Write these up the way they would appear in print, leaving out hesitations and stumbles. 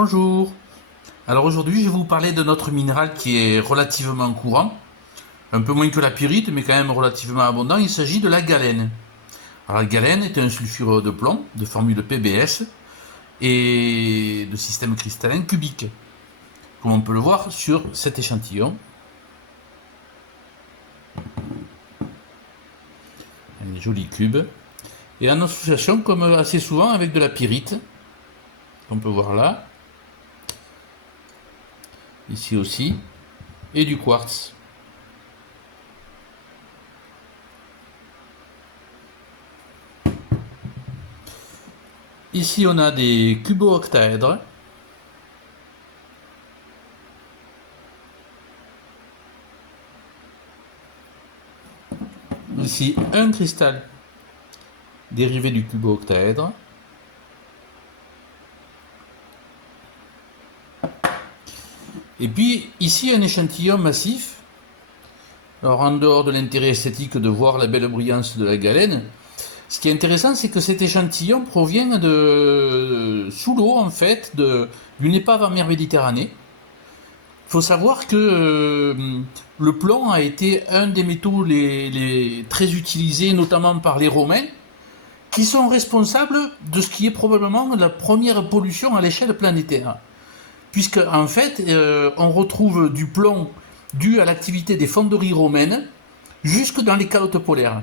Bonjour. Alors aujourd'hui, je vais vous parler de notre minéral qui est relativement courant, un peu moins que la pyrite, mais quand même relativement abondant. Il s'agit de la galène. Alors la galène est un sulfure de plomb de formule PBS et de système cristallin cubique, comme on peut le voir sur cet échantillon. Un joli cube. Et en association, comme assez souvent, avec de la pyrite, qu'on peut voir là, ici aussi, et du quartz. Ici, on a des cubo-octaèdres. Ici, un cristal dérivé du cubo-octaèdre. Et puis, ici, un échantillon massif. Alors, en dehors de l'intérêt esthétique de voir la belle brillance de la galène, ce qui est intéressant, c'est que cet échantillon provient de sous l'eau, en fait, d'une épave en mer Méditerranée. Il faut savoir que le plomb a été un des métaux très utilisés, notamment par les Romains, qui sont responsables de ce qui est probablement la première pollution à l'échelle planétaire. Puisque, en fait, on retrouve du plomb dû à l'activité des fonderies romaines jusque dans les calottes polaires.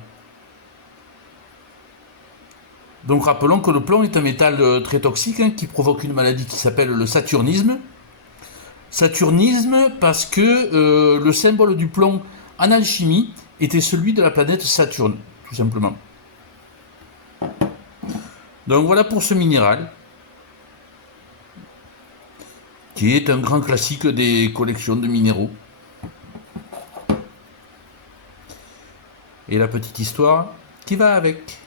Donc rappelons que le plomb est un métal très toxique qui provoque une maladie qui s'appelle le saturnisme. Saturnisme parce que le symbole du plomb en alchimie était celui de la planète Saturne, tout simplement. Donc voilà pour ce minéral, qui est un grand classique des collections de minéraux. Et la petite histoire qui va avec.